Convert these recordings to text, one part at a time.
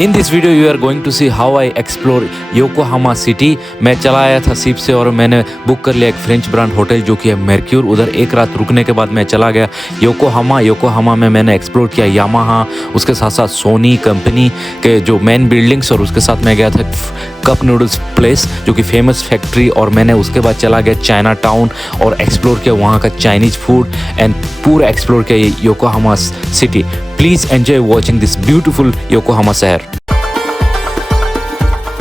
In this video you are going to see how I explore Yokohama city. मैं चला आया था ship से और मैंने बुक कर लिया एक फ्रेंच ब्रांड होटल जो कि है मेर्क्यूर। उधर एक रात रुकने के बाद मैं चला गया योकोहामा में मैंने एक्सप्लोर किया यामाहा, उसके साथ साथ सोनी कंपनी के जो मेन बिल्डिंग्स, और उसके साथ मैं गया था कप नूडल्स प्लेस जो कि फेमस फैक्ट्री, और मैंने उसके बाद चला गया चाइना टाउन और एक्सप्लोर किया वहाँ का चाइनीज़ फूड एंड पूरा एक्सप्लोर किया Yokohama city. Please enjoy watching this beautiful Yokohama शहर।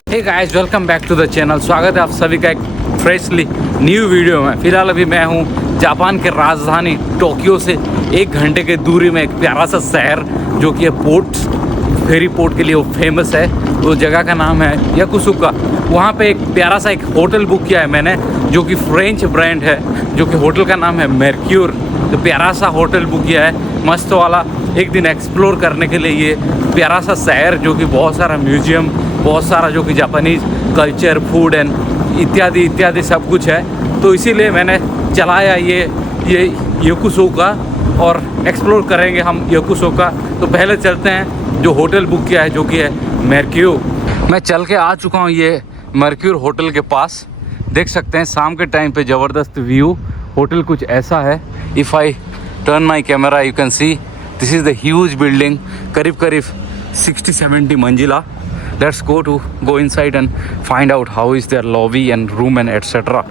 Hey guys, welcome back to the channel. स्वागत है आप सभी का एक फ्रेशली न्यू वीडियो में। फिलहाल अभी मैं हूँ जापान के राजधानी टोक्यो से 1 घंटे के दूरी में एक प्यारा सा शहर जो कि पोर्ट फेरी पोर्ट के लिए वो फेमस है। वो जगह का नाम है याकुसुका। वहाँ पे एक प्यारा सा एक होटल बुक किया है मैंने जो कि फ्रेंच ब्रांड है, जो कि होटल का नाम है मेर्क्यूर। तो प्यारा सा होटल बुक किया है मस्त वाला, एक दिन एक्सप्लोर करने के लिए ये प्यारा सा शहर जो कि बहुत सारा म्यूजियम, बहुत सारा जो कि जापानीज़ कल्चर, फूड एंड इत्यादि इत्यादि सब कुछ है। तो इसीलिए मैंने चलाया ये याकुसुका और एक्सप्लोर करेंगे हम याकुसुका। तो पहले चलते हैं जो होटल बुक किया है जो कि है मेर्क्यूर। मैं चल के आ चुका हूँ ये मेर्क्यूर होटल के पास। देख सकते हैं शाम के टाइम पे ज़बरदस्त व्यू। होटल कुछ ऐसा है। If I turn my camera you can see this is the huge building, करीब 60-70 मंजिला। Let's go inside and find out how is their lobby and room and etc.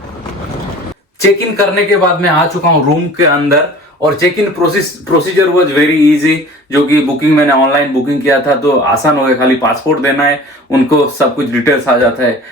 Check in करने के बाद मैं आ चुका हूँ रूम के अंदर और check in procedure was very easy. जो कि बुकिंग मैंने ऑनलाइन बुकिंग किया था तो आसान हो गया, खाली पासपोर्ट देना है, उनको सब कुछ डिटेल्स आ जाता है।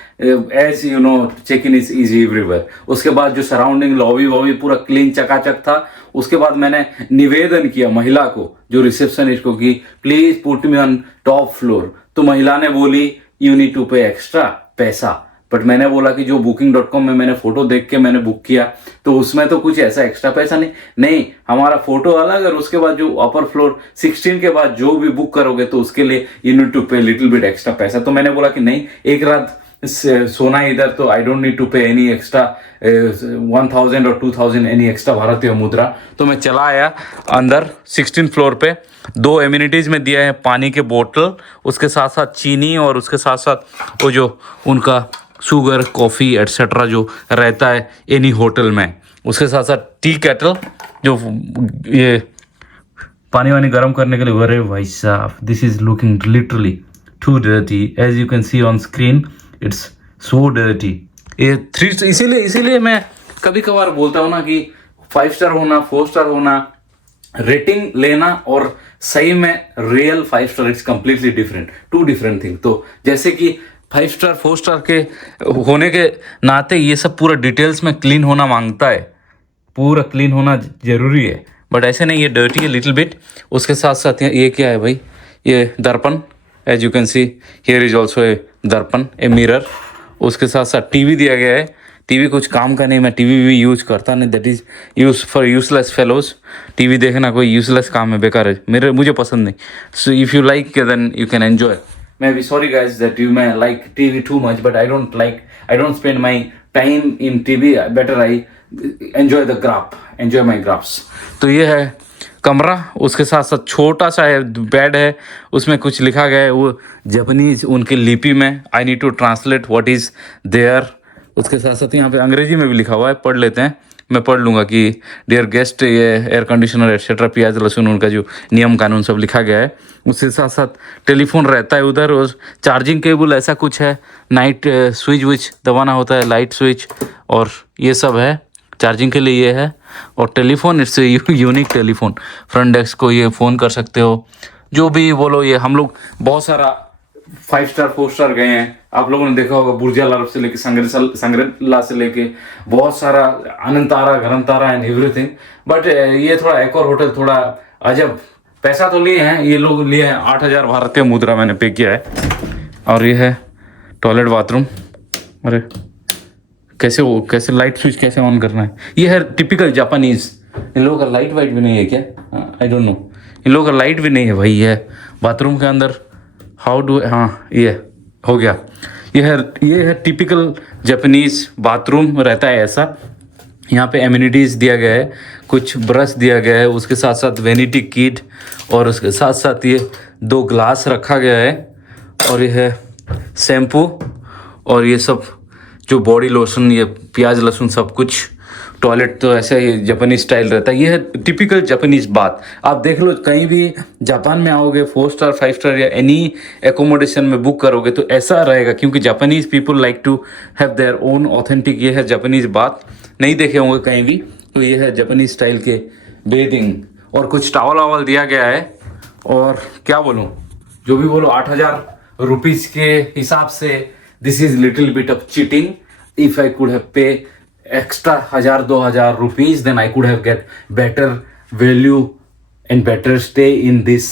As you know check in is easy everywhere. उसके बाद जो सराउंडिंग लॉबी पूरा क्लीन चकाचक था। उसके बाद मैंने निवेदन किया महिला को, जो रिसेप्शनिस्ट को, कि please put me on top floor. तो महिला ने बोली यू नीड टू पे एक्स्ट्रा पैसा। बट मैंने बोला कि जो booking.com में मैंने फोटो देख के मैंने बुक किया तो उसमें तो कुछ ऐसा एक्स्ट्रा पैसा नहीं, हमारा फोटो अलग और उसके बाद जो अपर फ्लोर 16 के बाद जो भी बुक करोगे तो उसके लिए यू नीड टू पे लिटिल बिट एक्स्ट्रा पैसा। तो मैंने बोला कि नहीं, एक रात सोना इधर तो आई डोंट नीड टू पे एनी एक्स्ट्रा 1000 और 2000 एनी एक्स्ट्रा भारतीय मुद्रा। तो मैं चला आया अंदर 16 फ्लोर पे। 2 एमिनिटीज में दिया है, पानी के बोतल, उसके साथ साथ चीनी और उसके साथ साथ वो जो उनका शुगर, कॉफ़ी एट्सेट्रा जो रहता है एनी होटल में। उसके साथ साथ टी केटल जो ये पानी वानी गर्म करने के लिए। अरे भाई साहब, this is looking literally too dirty as you can see on screen, it's so dirty. ये 3 इसीलिए मैं कभी कभार बोलता हूँ ना कि 5 स्टार होना, 4 स्टार होना, रेटिंग लेना और सही में real 5 star, it's completely different, 2 different thing. तो जैसे कि 5 स्टार 4 स्टार के होने के नाते ये सब पूरा डिटेल्स में क्लीन होना मांगता है, पूरा क्लीन होना जरूरी है। बट ऐसे नहीं, ये डर्टी है लिटिल बिट। उसके साथ साथ ये क्या है भाई, ये दर्पण, as you can see here is also a दर्पण, ए मिरर। उसके साथ साथ टीवी दिया गया है। टीवी कुछ काम का नहीं, मैं टीवी भी यूज करता नहीं, that is use for useless fellows. TV देखना कोई यूजलेस काम है, बेकार है, मुझे पसंद नहीं। So if you like then you can enjoy. Maybe sorry guys that you may like TV too much, but I don't spend my time in TV. Better I enjoy my graphs. तो ये है कमरा। उसके साथ साथ छोटा सा है बेड है, उसमें कुछ लिखा गया है वो जापानीज उनके लिपि में। I need to translate what is there. उसके साथ साथ यहाँ पे अंग्रेजी में भी लिखा हुआ है, पढ़ लेते हैं। मैं पढ़ लूँगा कि डियर गेस्ट, ये एयर कंडीशनर एट्सेट्रा, प्याज लहसुन, उनका जो नियम कानून सब लिखा गया है। उसके साथ साथ टेलीफोन रहता है उधर, और चार्जिंग केबल ऐसा कुछ है, नाइट स्विच विच दबाना होता है, लाइट स्विच, और ये सब है चार्जिंग के लिए ये है। और telephone, it's unique telephone. Front desk को ये फ़ोन कर सकते हो, जो भी बोलो। ये हम लोग बहुत सारा 5 स्टार 4 स्टार गए हैं, आप लोगों ने देखा होगा, बुर्ज खलीफा से लेके संग्रेला से लेके बहुत सारा अनंतारा, गगनतारा एंड एवरीथिंग। बट ये थोड़ा एक और होटल थोड़ा अजब, पैसा तो लिए हैं ये लोग, लिए हैं 8000 भारतीय मुद्रा मैंने पे किया है। और ये है टॉयलेट बाथरूम। अरे कैसे लाइट स्विच कैसे ऑन करना है। ये है टिपिकल जापानीज। इन लोगों का लाइट वाइट भी नहीं है क्या? आई डोंट नो, इन लोगों का लाइट भी नहीं है भाई। ये बाथरूम के अंदर हाँ ये हो गया। ये है टिपिकल जापानीज बाथरूम रहता है ऐसा। यहाँ पे एमिनिटीज़ दिया गया है, कुछ ब्रश दिया गया है, उसके साथ साथ वैनिटी किट, और उसके साथ साथ ये 2 ग्लास रखा गया है। और ये है शैम्पू और ये सब जो बॉडी लोशन, ये प्याज लहसुन सब कुछ। टॉयलेट तो ऐसे ही जापानीज स्टाइल रहता है। ये है टिपिकल जापानीज बात। आप देख लो कहीं भी जापान में आओगे 4 स्टार 5 स्टार या एनी एकोमोडेशन में बुक करोगे तो ऐसा रहेगा, क्योंकि Japanese people like to have their own authentic. ये है जापानीज बात, नहीं देखे होंगे कहीं भी। तो ये है जापानीज स्टाइल के बेदिंग और कुछ टावल वावल दिया गया है। और क्या बोलूँ, जो भी बोलो 8,000 रुपीज़ के हिसाब से this is little bit of cheating. If I could have पे extra 1,000-2,000 rupees, then I could have get better value and better stay in this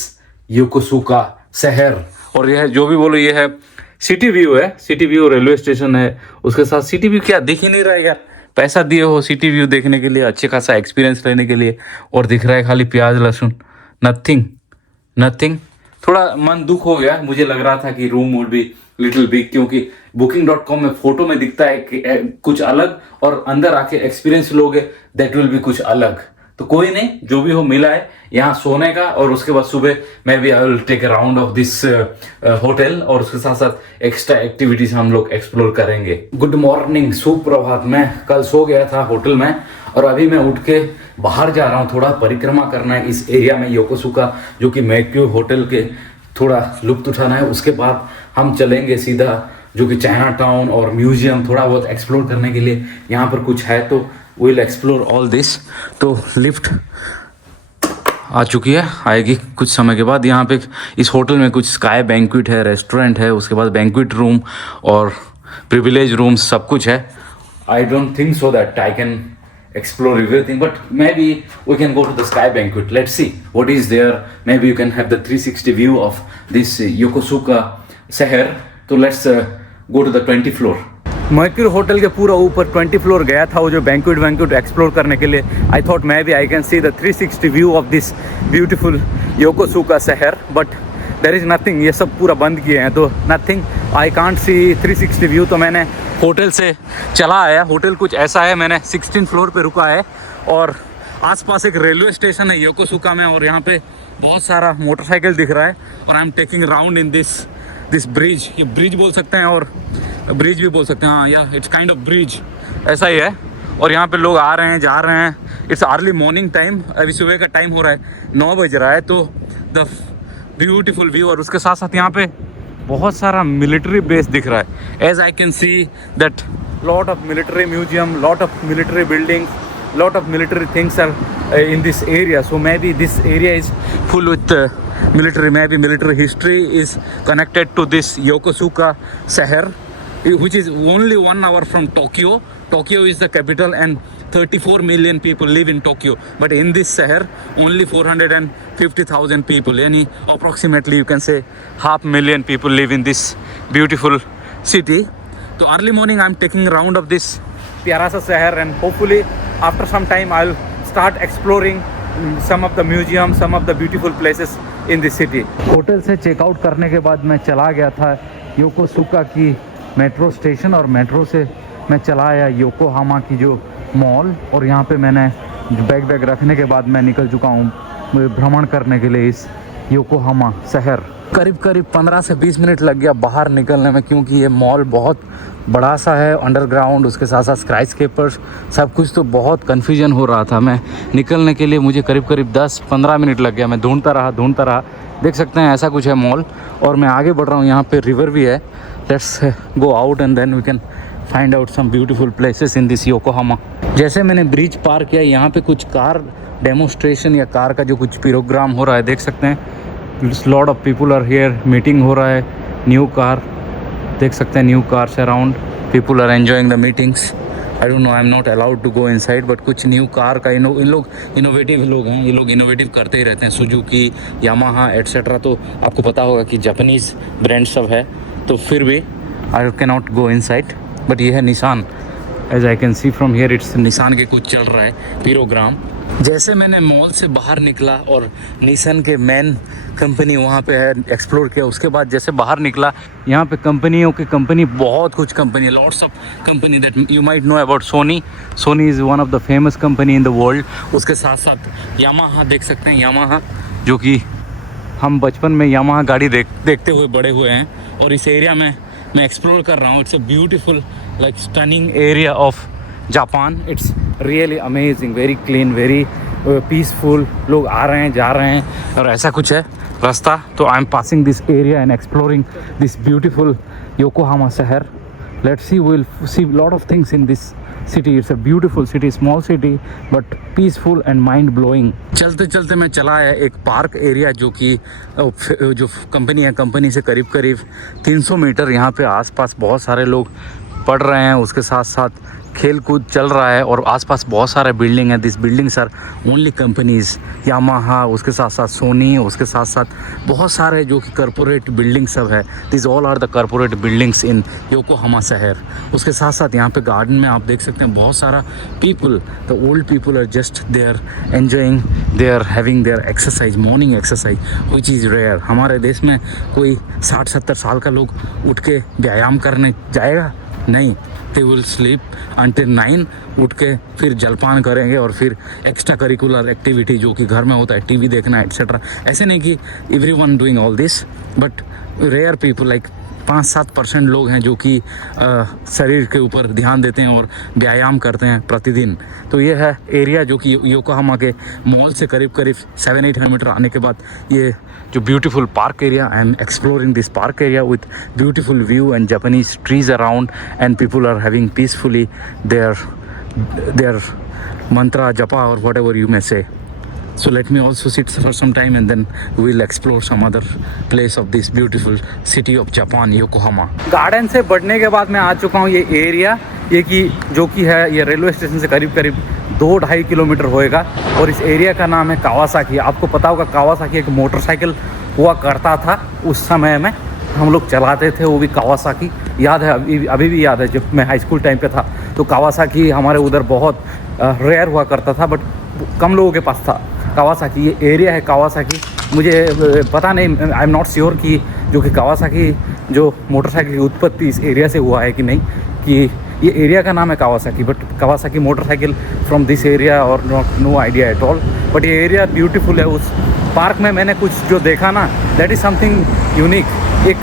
Yokosuka शहर। और यह जो भी बोलो, ये है सिटी व्यू है, सिटी व्यू रेलवे स्टेशन है, उसके साथ सिटी व्यू क्या दिख ही नहीं रहा है यार। पैसा दिए हो सिटी व्यू देखने के लिए, अच्छे खासा एक्सपीरियंस लेने के लिए, और दिख रहा है खाली प्याज लहसुन, नथिंग। थोड़ा मन दुख हो गया, मुझे लग रहा था कि room would be little big, क्योंकि booking.com में फोटो में दिखता है कि कुछ अलग, और अंदर आके एक्सपीरियंस लोगे दैट विल बी कुछ अलग। तो कोई नहीं, जो भी हो मिला है यहाँ सोने का, और उसके बाद सुबह मैं भी I will take a round of this hotel, और उसके साथ साथ एक्स्ट्रा एक्टिविटीज हम लोग एक्सप्लोर करेंगे। गुड मॉर्निंग, सुप्रभात। मैं कल सो गया था होटल में, और अभी मैं उठ के बाहर जा रहा हूँ, थोड़ा परिक्रमा करना है इस एरिया में योकोसुका, जो कि मैक्यू होटल के थोड़ा लुत्फ उठाना है। उसके बाद हम चलेंगे सीधा जो कि चाइना टाउन और म्यूजियम थोड़ा बहुत एक्सप्लोर करने के लिए यहाँ पर कुछ है, तो विल एक्सप्लोर ऑल दिस। तो लिफ्ट आ चुकी है, आएगी कुछ समय के बाद। यहाँ पे इस होटल में कुछ स्काई बैंक्वेट है, रेस्टोरेंट है, उसके बाद बैंक्वेट रूम और प्रिविलेज रूम सब कुछ है। I don't think so that I can explore everything, but maybe we can go to the sky banquet. Let's see what is there. Maybe you can have the 360 view of this Yokosuka शहर। तो let's go to the 20th floor। Mercury hotel के पूरा ऊपर 20 floor गया था वो जो banquet explore करने के लिए। I thought maybe I can see the 360 view of this beautiful Yokosuka शहर, बट देयर इज़ नथिंग। ये सब पूरा बंद किए हैं, तो nothing, I can't see 360 view. तो मैंने होटल से चला आया। होटल कुछ ऐसा है, मैंने 16 फ्लोर पे रुका है, और आसपास एक रेलवे स्टेशन है योकोसुका में, और यहाँ पे बहुत सारा मोटरसाइकिल दिख रहा है। और I am taking round in this bridge. ये ब्रिज बोल सकते हैं और ब्रिज भी बोल सकते हैं, हाँ, या इट्स काइंड ऑफ ब्रिज, ऐसा ही है। और यहाँ पे लोग आ रहे हैं, जा रहे हैं। इट्स अर्ली मॉर्निंग टाइम, अभी सुबह का टाइम हो रहा है, 9 बज रहा है। तो द ब्यूटीफुल व्यू, और उसके साथ साथ यहाँ पे बहुत सारा मिलिट्री बेस दिख रहा है। As I can see that lot of military museum, lot of military building, lot of military things are in this area. So maybe this area is full with military, maybe military history is connected to this Yokosuka शहर, which is only 1 hour from Tokyo. Tokyo is the capital and 34 million people live in Tokyo, but in this शहर only 450,000 people, yani approximately you can say 500,000 people live in this beautiful city. So early morning I'm taking a round of this प्यारा सा शहर, and hopefully after some time I'll start exploring some of the museums, some of the beautiful places in this city. Hotel से checkout करने के बाद मैं चला गया था योकोसुका की मेट्रो स्टेशन, और मेट्रो से मैं चला आया योकोहामा की जो मॉल, और यहाँ पे मैंने बैग रखने के बाद मैं निकल चुका हूँ भ्रमण करने के लिए इस योकोहामा शहर। करीब 15 से 20 मिनट लग गया बाहर निकलने में, क्योंकि ये मॉल बहुत बड़ा सा है, अंडरग्राउंड, उसके साथ साथ स्काईस्केपर्स सब कुछ, तो बहुत कन्फ्यूजन हो रहा था। मैं निकलने के लिए मुझे करीब 10-15 मिनट लग गया। मैं ढूंढता रहा। देख सकते हैं ऐसा कुछ है मॉल, और मैं आगे बढ़ रहा हूँ। यहाँ पे रिवर भी है। Let's go out and then we can find out some beautiful places in this Yokohama. जैसे मैंने ब्रिज पार किया, यहाँ पे कुछ कार डेमोस्ट्रेशन या कार का जो कुछ प्रोग्राम हो रहा है, देख सकते हैं। Lot of people are here, meeting हो रहा है। न्यू कार देख सकते हैं, new cars around, people are enjoying the meetings. I don't know, I am not allowed to go inside, but कुछ न्यू कार का इन लोग इनोवेटिव लोग हैं, ये लोग इनोवेटिव करते ही रहते हैं। सुजुकी, यामाहा एट्सेट्रा, तो आपको पता होगा कि जापानीज़ ब्रांड सब है। तो फिर भी I can not go inside, but ये है Nissan. As I can see from here, it's Nissan के कुछ चल रहा है प्रोग्राम। जैसे मैंने मॉल से बाहर निकला और निसान के मेन कंपनी वहाँ पे है एक्सप्लोर किया, उसके बाद जैसे बाहर निकला, यहाँ पे कंपनी बहुत कुछ कंपनी है, lots of company that you might know about Sony is one of the famous company in the world. उसके साथ साथ यामाहा देख सकते हैं, यामाहा जो कि हम बचपन में यामाहा गाड़ी देखते हुए बड़े हुए हैं और इस एरिया में मैं एक्सप्लोर कर रहा हूँ। It's a beautiful like stunning area of Japan. It's really amazing, very clean, very peaceful. लोग आ रहे हैं, जा रहे हैं और ऐसा कुछ है रास्ता। तो I am passing this area and exploring this beautiful Yokohama शहर। Let's see, we will see lot of things in this city. It's a beautiful city, small city but peaceful and mind blowing. चलते चलते मैं चला है एक park area जो कि जो कंपनी है, कंपनी से करीब करीब 300 मीटर यहाँ पे आसपास बहुत सारे लोग पढ़ रहे हैं। उसके साथ साथ खेल कूद चल रहा है और आसपास बहुत सारे बिल्डिंग है। This buildings are only companies, Yamaha, उसके साथ साथ सोनी, उसके साथ साथ बहुत सारे जो कि कॉरपोरेट बिल्डिंग सब है। This all are the corporate buildings in Yokohama शहर। उसके साथ साथ यहाँ पे गार्डन में आप देख सकते हैं बहुत सारा people, the old people are just there enjoying, they are having their exercise, morning exercise which is rare. हमारे देश में कोई 60-70 साल का लोग उठ के व्यायाम करने जाएगा? नहीं, दे विल स्लीप अंटिल 9, उठ के फिर जलपान करेंगे और फिर एक्स्ट्रा करिकुलर एक्टिविटी जो कि घर में होता है, टीवी देखना एट्सेट्रा। ऐसे नहीं कि everyone doing all this, but rare people like 5-7% लोग हैं जो कि शरीर के ऊपर ध्यान देते हैं और व्यायाम करते हैं प्रतिदिन। तो ये है एरिया जो कि योकोहामा के मॉल से करीब करीब 700-800 मीटर आने के बाद ये जो beautiful park area. I am exploring this park area with beautiful view and Japanese trees around and people are having peacefully their mantra japa or whatever you may say. So let me also sit for some time and then we'll explore some other place of this beautiful city of Japan, Yokohama. Garden से बढ़ने के बाद मैं आ चुका हूँ ये area, ये कि जो कि है ये रेलवे स्टेशन से करीब करीब 2-2.5 किलोमीटर होएगा और इस एरिया का नाम है कावासाकी। आपको पता होगा कावासाकी एक मोटरसाइकिल हुआ करता था उस समय में, हम लोग चलाते थे, वो भी कावासाकी। याद है, अभी भी याद है, जब मैं हाई स्कूल टाइम पे था तो कावासाकी हमारे उधर बहुत रेयर हुआ करता था, बट कम लोगों के पास था कावासाकी। ये एरिया है कावासाकी, मुझे पता नहीं, आई एम नॉट श्योर कि जो कि कावासाकी जो मोटरसाइकिल की उत्पत्ति इस एरिया से हुआ है कि नहीं, कि ये एरिया का नाम है Kawasaki, but Kawasaki motorcycle from this area और no idea at all. But ये एरिया ब्यूटीफुल है। उस पार्क में मैंने कुछ जो देखा ना, दैट इज़ समथिंग यूनिक। एक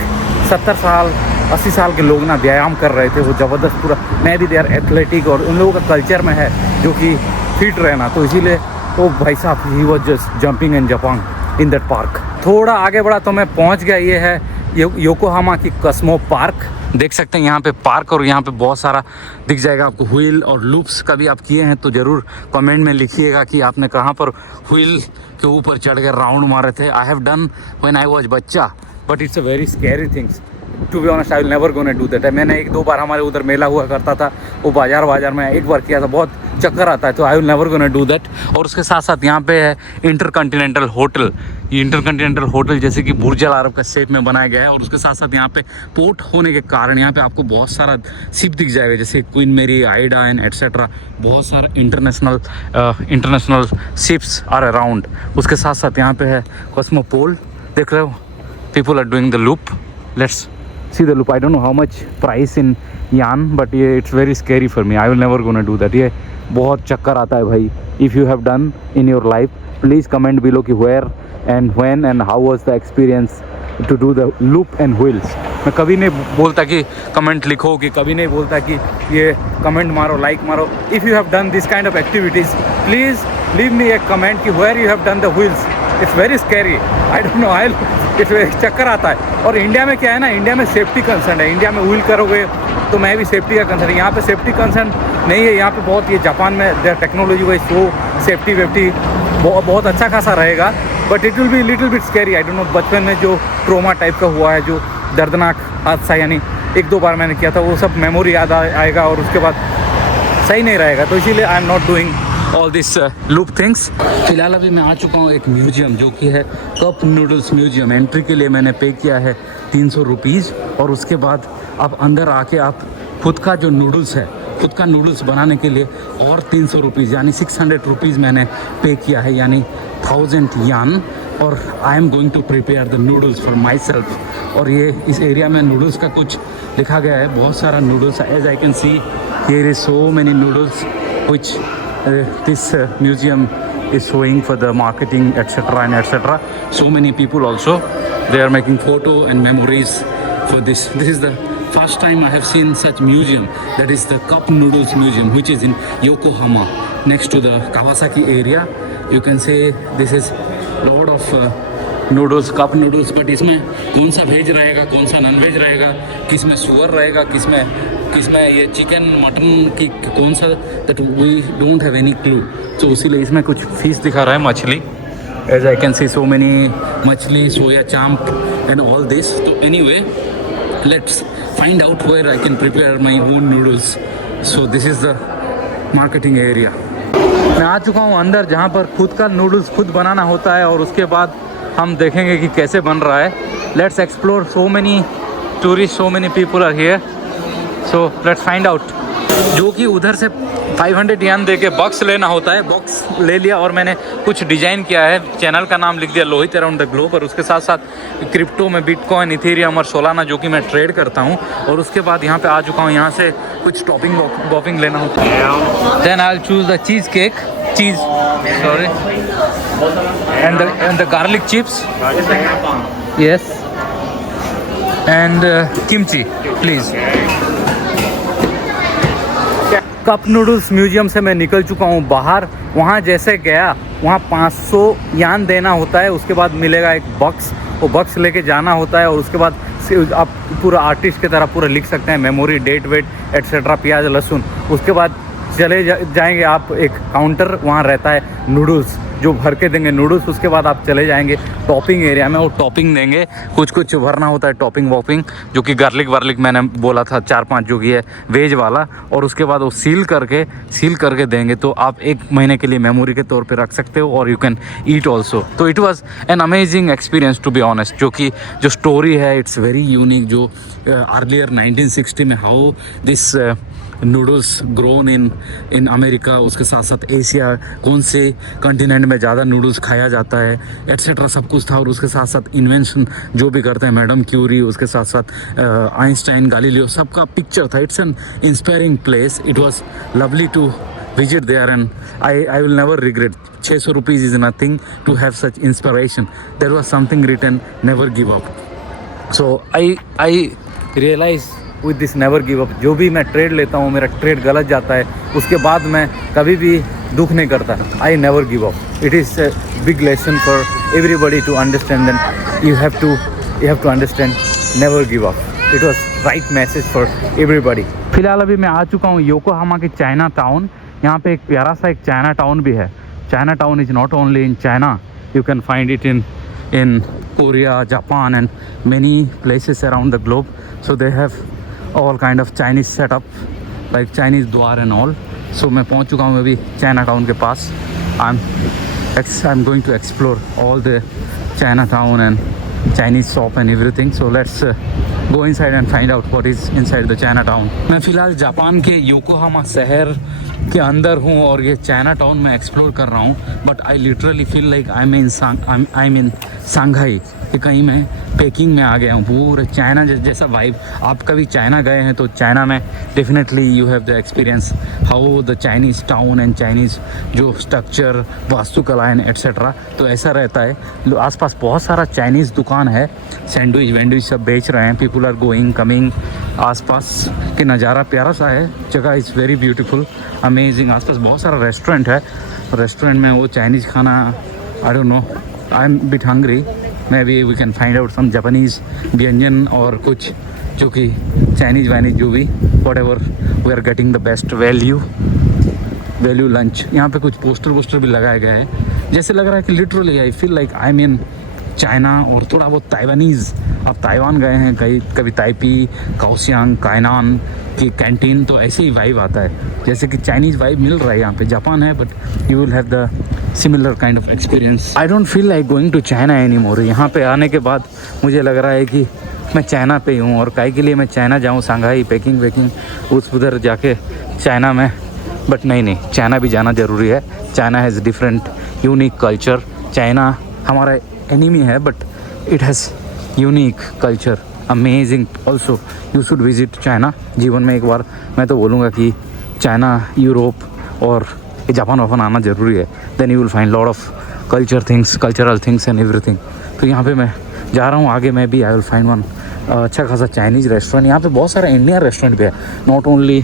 70 साल 80 साल के लोग ना व्यायाम कर रहे थे, वो ज़बरदस्त पूरा, मैं भी दे आर एथलेटिक और उन लोगों का कल्चर में है जो कि फिट रहना, तो इसीलिए ओ भाई साहब, he was just jumping in Japan in that park. थोड़ा आगे बढ़ा तो मैं पहुंच गया, ये है योकोहामा की कस्मो पार्क। देख सकते हैं यहाँ पे पार्क, और यहाँ पे बहुत सारा दिख जाएगा आपको व्हील और लूप्स। कभी आप किए हैं तो ज़रूर कमेंट में लिखिएगा कि आपने कहाँ पर व्हील के ऊपर चढ़ कर राउंड मारे थे। I have done when I was बच्चा, but it's a very scary things, to be honest. I will never gonna do that. मैंने 1-2 बार, हमारे उधर मेला हुआ करता था, वो बाज़ार में एक बार किया था, बहुत चक्कर आता है, तो आई will never gonna do that. और उसके साथ साथ यहाँ पे है इंटरकॉन्टिनेंटल होटल। ये इंटरकॉन्टिनेंटल होटल जैसे कि बुर्ज अल अरब का शेप में बनाया गया है, और उसके साथ साथ यहाँ पे पोर्ट होने के कारण यहाँ पे आपको बहुत सारा शिप दिख जाएगा, जैसे क्वीन मेरी, आइडा एंड एट्सेट्रा। बहुत सारा इंटरनेशनल शिप्स आर अराउंड। उसके साथ साथ यहाँ पे है कॉस्मोपोल, देख रहे हो, people are doing the loop. Let's see the loop. I don't know how much price in yan, but yeah, it's very scary for me. I will never gonna do that. ये बहुत चक्कर आता है भाई। If you have done in your life, please comment below कि where and when and how was the experience to do the loop and wheels. मैं कभी नहीं बोलता कि कमेंट लिखो, कि कभी नहीं बोलता कि ये कमेंट मारो, लाइक मारो। If you have done this kind of activities, please leave me a comment कि where you have done the wheels. It's very scary. I don't know. चक्कर आता है। और इंडिया में क्या है ना, इंडिया में सेफ्टी कंसर्न है। इंडिया में व्हील करोगे तो मैं भी सेफ्टी का कंसर्न है। यहाँ पे सेफ्टी कंसर्न नहीं है। यहाँ पे बहुत, ये जापान में देयर टेक्नोलॉजी वाइज तो सेफ्टी वेफ्टी बहुत अच्छा खासा रहेगा, but it will be little bit scary. I don't no, बचपन में जो ट्रोमा टाइप का हुआ है, जो दर्दनाक हादसा, यानी 1-2 बार मैंने किया था, वो सब मेमोरी याद आएगा और उसके बाद सही नहीं रहेगा, तो इसीलिए आई am not doing all this loop things. फिलहाल अभी मैं आ चुका हूँ एक म्यूजियम जो कि है कप नूडल्स म्यूजियम। एंट्री के लिए मैंने पे किया है 300 रुपीज़, और उसके बाद आप अंदर आके आप खुद का जो नूडल्स है, खुद का नूडल्स बनाने के लिए और 300 रुपीज़, यानी 600 रुपीज़ मैंने पे किया है, यानी 1000 यान। और I am going to prepare the noodles for myself. और ये इस एरिया में नूडल्स का कुछ लिखा गया है, बहुत सारा noodles. As I can see here is so many noodles which this museum is showing for the marketing, etc. and etc. So many people also, they are making photo and memories for this. This is the first time I have seen such museum, that is the Cup Noodles Museum, which is in Yokohama, next to the Kawasaki area. You can say this is lot of noodles, cup noodles, but इसमें कौन सा veg रहेगा, कौन सा non veg रहेगा, किस में सुअर रहेगा, किस में ये चिकन मटन की कौन सा, that we don't have any clue. तो इसीलिए इसमें कुछ फिश दिखा रहा है, मछली. As I can see so many मछली, soya chaap and all this. तो anyway, let's find out where I can prepare my own noodles. So this is the marketing area. मैं आ चुका हूँ अंदर, जहाँ पर खुद का नूडल्स खुद बनाना होता है और उसके बाद हम देखेंगे कि कैसे बन रहा है. Let's explore. So many tourist, so many people are here. So let's find out. जो कि उधर से 500 येन दे के बॉक्स लेना होता है. बॉक्स ले लिया और मैंने कुछ डिज़ाइन किया है. चैनल का नाम लिख दिया लोहित अराउंड द ग्लोब. और उसके साथ साथ क्रिप्टो में बिटकॉइन, इथेरियम और सोलाना, जो कि मैं ट्रेड करता हूँ. और उसके बाद यहाँ पे आ चुका हूँ. यहाँ से कुछ टॉपिंग वॉपिंग लेना होता है. Then I will choose the cheesecake, cheese, sorry, and the garlic chips. Yes. And kimchi, please. Cup noodles museum से मैं निकल चुका हूँ बाहर. वहाँ जैसे गया, वहाँ 500 यान देना होता है. उसके बाद मिलेगा एक बॉक्स. वो बॉक्स लेके जाना होता है और उसके बाद आप पूरा आर्टिस्ट की तरह पूरा लिख सकते हैं, मेमोरी, डेट वेट एट्सेट्रा, प्याज लहसुन. उसके बाद चले जाएंगे आप, एक काउंटर वहाँ रहता है नूडल्स, जो भर के देंगे नूडल्स. उसके बाद आप चले जाएंगे टॉपिंग एरिया में, वो टॉपिंग देंगे. कुछ भरना होता है टॉपिंग वॉपिंग, जो कि गार्लिक वार्लिक मैंने बोला था 4-5 जो कि है वेज वाला. और उसके बाद वो सील करके देंगे. तो आप 1 महीने के लिए मेमोरी के तौर पे रख सकते हो और यू कैन ईट ऑल्सो. तो it was an amazing experience to be honest. जो कि जो स्टोरी है, इट्स वेरी यूनिक. जो अर्लियर 1960 में how this noodles grown in America, उसके साथ साथ एशिया, कौन से कंटिनेंट में ज़्यादा नूडल्स खाया जाता है, एट्सेट्रा, सब कुछ था. और उसके साथ साथ इन्वेंशन जो भी करते हैं, मैडम क्यूरी, उसके साथ साथ आइंस्टाइन, गालीलियो, सबका पिक्चर था. It's an inspiring place. It was lovely to visit there, and I will never regret. 600 rupees is nothing to have such inspiration. There was something written, never give up. So I realize with this never give up, जो भी मैं trade लेता हूँ, मेरा trade गलत जाता है, उसके बाद मैं कभी भी दुख नहीं करता. I never give up. It is a big lesson for everybody to understand, and you have to understand, never give up. It was right message for everybody. फिलहाल अभी मैं आ चुका हूँ योकोहामा के चाइना टाउन. यहाँ पे एक प्यारा सा एक चाइना टाउन भी है. Chinatown is not only in China, you can find it in Korea, Japan and many places around the globe. So they have all kind of Chinese setup, like Chinese द्वार and all. So मैं पहुँच चुका हूँ अभी Chinatown के पास. I am going to explore all the Chinatown and Chinese shop and everything. So let's go inside and find out what is inside the Chinatown. मैं फ़िलहाल Japan के योकोहामा शहर के अंदर हूँ और ये चाइना टाउन में एक्सप्लोर कर रहा हूँ. But I literally feel like I am in Shanghai, कि कहीं मैं पेकिंग में आ गया हूँ. पूरे चाइना जैसा वाइब. आप कभी चाइना गए हैं तो चाइना में definitely you have the experience how the Chinese town and Chinese जो स्ट्रक्चर, वास्तुकला एंड एट्सेट्रा. तो ऐसा रहता है. आसपास बहुत सारा चाइनीज़ दुकान है, सैंडविच वैंडविच सब बेच रहे हैं. People are going coming. आसपास के नज़ारा प्यारा सा है. जगह इज़ वेरी ब्यूटीफुल, अमेजिंग. आसपास बहुत सारा रेस्टोरेंट है. रेस्टोरेंट में वो चाइनीज़ खाना, आई don't know, I M bit hungry. Maybe we can find out some Japanese व्यंजन और कुछ जो कि चाइनीज़ वाइनीज जो भी, whatever, we are getting the best value lunch. यहाँ पे कुछ पोस्टर भी लगाए गए हैं. जैसे लग रहा है कि literally I feel like I am in China. और थोड़ा बहुत ताइवानीज़. आप ताइवान गए हैं कभी ताइपी, काओसियांग, काइनान की कैंटीन, तो ऐसे ही वाइब आता है जैसे कि चाइनीज़ वाइब मिल रहा है यहाँ पे. जापान है but you will have the similar kind of experience. I don't feel like going to China any more. यहाँ पे आने के बाद मुझे लग रहा है कि मैं चाइना पे ही हूँ. और काहे के लिए मैं चाइना जाऊँ, सांघाई, पेकिंग वेकिंग, उधर जाके चाइना में. बट नहीं, चाइना भी जाना ज़रूरी है. China has different unique culture. China हमारा एनिमी है but it has unique culture, amazing. Also you should visit China. जीवन में एक बार मैं तो बोलूँगा कि चाइना, यूरोप और कि जापान वापान आना ज़रूरी है, then you will find lot of cultural things and everything. तो यहाँ पे मैं जा रहा हूँ आगे, मैं भी आई विल फाइंड वन अच्छा खासा चाइनीज़ रेस्टोरेंट। यहाँ पे बहुत सारा इंडियन रेस्टोरेंट भी है, नॉट ओनली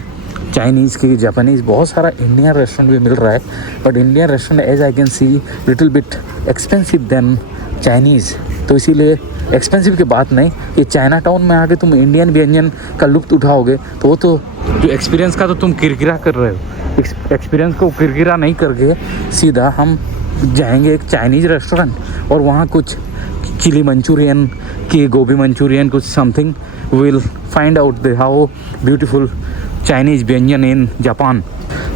चाइनीज़ की जापानीज़, बहुत सारा इंडियन रेस्टोरेंट भी मिल रहा है। But Indian restaurant as I can see little bit expensive than Chinese, तो इसीलिए एक्सपेंसिव की बात नहीं, ये चाइना टाउन में आके तुम इंडियन व्यंजन का लुत्फ़ उठाओगे तो वो तो जो एक्सपीरियंस का तो तुम किरकिरा कर रहे हो, एक्सपीरियंस को किरकिरा नहीं करके सीधा हम जाएंगे एक चाइनीज़ रेस्टोरेंट और वहाँ कुछ चिली मंचूरियन की गोभी मंचूरियन कुछ something will find out the how beautiful Chinese व्यंजन इन जापान।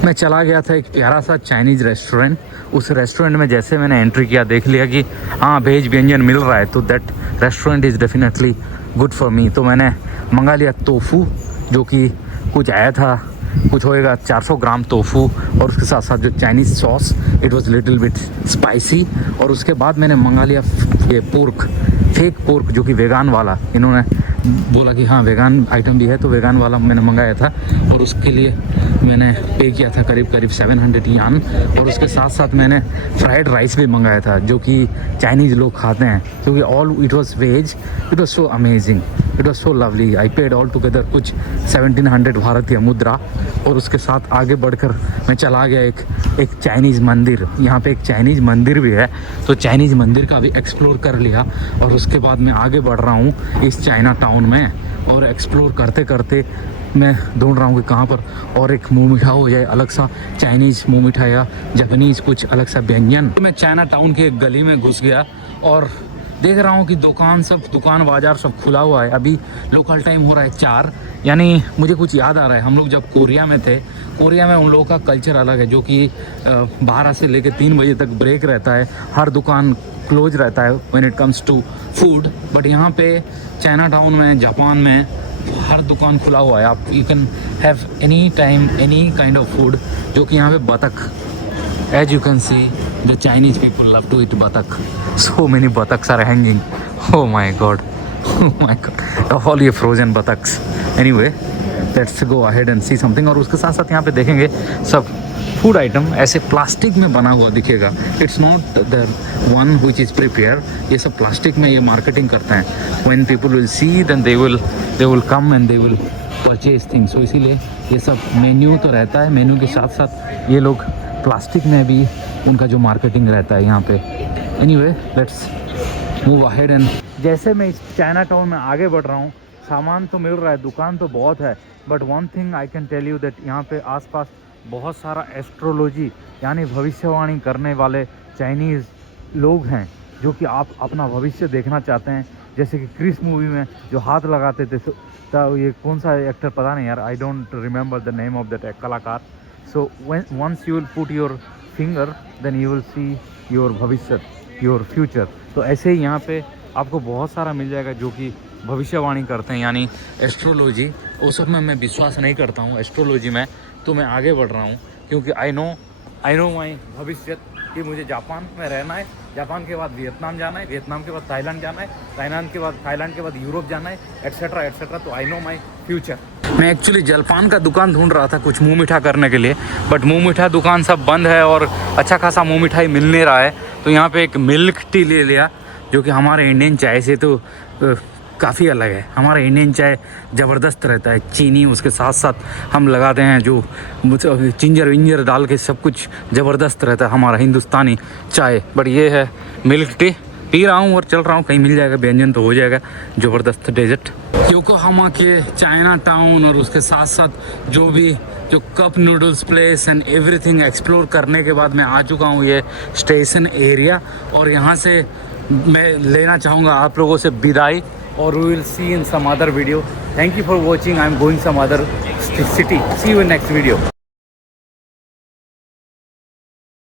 मैं चला गया था एक प्यारा सा चाइनीज़ रेस्टोरेंट, उस रेस्टोरेंट में जैसे मैंने एंट्री किया देख लिया कि हाँ वेज व्यंजन मिल रहा है, तो that restaurant is definitely good for me. तो मैंने मंगा लिया टोफू, जो कि कुछ आया था, कुछ होएगा 400 ग्राम टोफू, और उसके साथ साथ जो Chinese sauce it was little bit spicy. और उसके बाद मैंने मंगा लिया ये फेक पोर्क, जो कि वेगान वाला, इन्होंने बोला कि हाँ वेगान आइटम भी है, तो वेगान वाला मैंने मंगाया था और उसके लिए मैंने पे किया था करीब 700 यान। और उसके साथ साथ मैंने फ्राइड राइस भी मंगाया था, जो कि चाइनीज़ लोग खाते हैं, क्योंकि all it was veg, it was so amazing, it was so lovely. I paid all together कुछ 1700 भारतीय मुद्रा। और उसके साथ आगे बढ़कर मैं चला गया एक चाइनीज़ मंदिर, यहाँ पे एक चाइनीज़ मंदिर भी है, तो चाइनीज़ मंदिर का भी एक्सप्लोर कर लिया। और उसके बाद मैं आगे बढ़ रहा हूँ इस चाइना टाउन में, और एक्सप्लोर करते करते मैं ढूंढ रहा हूँ कि कहाँ पर और एक मुँह मीठा हो जाए, अलग सा चाइनीज़ मुँह मीठा या जापानीज़ कुछ अलग सा व्यंजन। तो मैं चाइना टाउन के एक गली में घुस गया और देख रहा हूँ कि दुकान बाज़ार सब खुला हुआ है। अभी लोकल टाइम हो रहा है 4, यानी मुझे कुछ याद आ रहा है, हम लोग जब कोरिया में थे, कोरिया में उन लोगों का कल्चर अलग है, जो कि 12 से लेकर 3 बजे तक ब्रेक रहता है, हर दुकान क्लोज रहता है when it comes to food. But यहाँ पे चाइना टाउन में, जापान में हर दुकान खुला हुआ है, आप you can have any time any kind of food. जो कि यहाँ पे बतख, as you can see the Chinese people love to eat बतख, so many buttocks are hanging, oh my god, all ये frozen buttocks। anyway let's go ahead and see something। और उसके साथ साथ यहाँ पे देखेंगे सब फूड आइटम ऐसे प्लास्टिक में बना हुआ दिखेगा, it's not the one which is prepare, ये सब प्लास्टिक में ये मार्केटिंग करते हैं। When people will see then they will come and they will purchase things. So इसीलिए ये सब मेन्यू तो रहता है, मेन्यू के साथ साथ ये लोग प्लास्टिक में भी उनका जो मार्केटिंग रहता है यहाँ पे। Anyway let's move ahead. And जैसे मैं इस चाइना टाउन में आगे बढ़ रहा हूँ, सामान तो मिल रहा है, दुकान तो बहुत है, but one thing I can tell you that यहाँ पे आसपास बहुत सारा एस्ट्रोलॉजी यानी भविष्यवाणी करने वाले चाइनीज़ लोग हैं, जो कि आप अपना भविष्य देखना चाहते हैं। जैसे कि क्रिस मूवी में जो हाथ लगाते थे, तो ये कौन सा एक्टर पता नहीं यार, I don't remember the name of that कलाकार। So once you will put your finger then you will see your भविष्य, योर फ्यूचर। तो ऐसे ही यहाँ पे आपको बहुत सारा मिल जाएगा जो कि भविष्यवाणी करते हैं, यानी एस्ट्रोलॉजी। उस सब में मैं विश्वास नहीं करता हूँ एस्ट्रोलॉजी में, तो मैं आगे बढ़ रहा हूँ क्योंकि आई नो माई भविष्य कि मुझे जापान में रहना है, जापान के बाद वियतनाम जाना है, वियतनाम के बाद थाईलैंड जाना है, थाईलैंड के बाद यूरोप जाना है, एट्सेट्रा एट्सेट्रा। तो आई नो माई फ्यूचर। मैं एक्चुअली जलपान का दुकान ढूंढ रहा था कुछ मुँह मीठा करने के लिए, बट मुँह मीठा दुकान सब बंद है और अच्छा खासा मुँह मिठाई मिल नहीं रहा है। तो यहाँ पे एक मिल्क टी ले लिया, जो कि हमारे इंडियन चाय से तो काफ़ी अलग है। हमारा इंडियन चाय ज़बरदस्त रहता है, चीनी उसके साथ साथ हम लगाते हैं जो जिंजर विंजर डाल के, सब कुछ ज़बरदस्त रहता है हमारा हिंदुस्तानी चाय। बट ये है मिल्क टी, पी रहा हूँ और चल रहा हूँ, कहीं मिल जाएगा व्यंजन तो हो जाएगा ज़बरदस्त डेजर्ट। योकोहामा के चाइना टाउन और उसके साथ साथ जो cup noodles place and everything explore करने के बाद मैं आ चुका हूँ ये स्टेशन एरिया। और यहाँ से मैं लेना चाहूँगा आप लोगों से विदाई, और we will see in some other video. Thank you for watching. I am going some other city. See you in next video.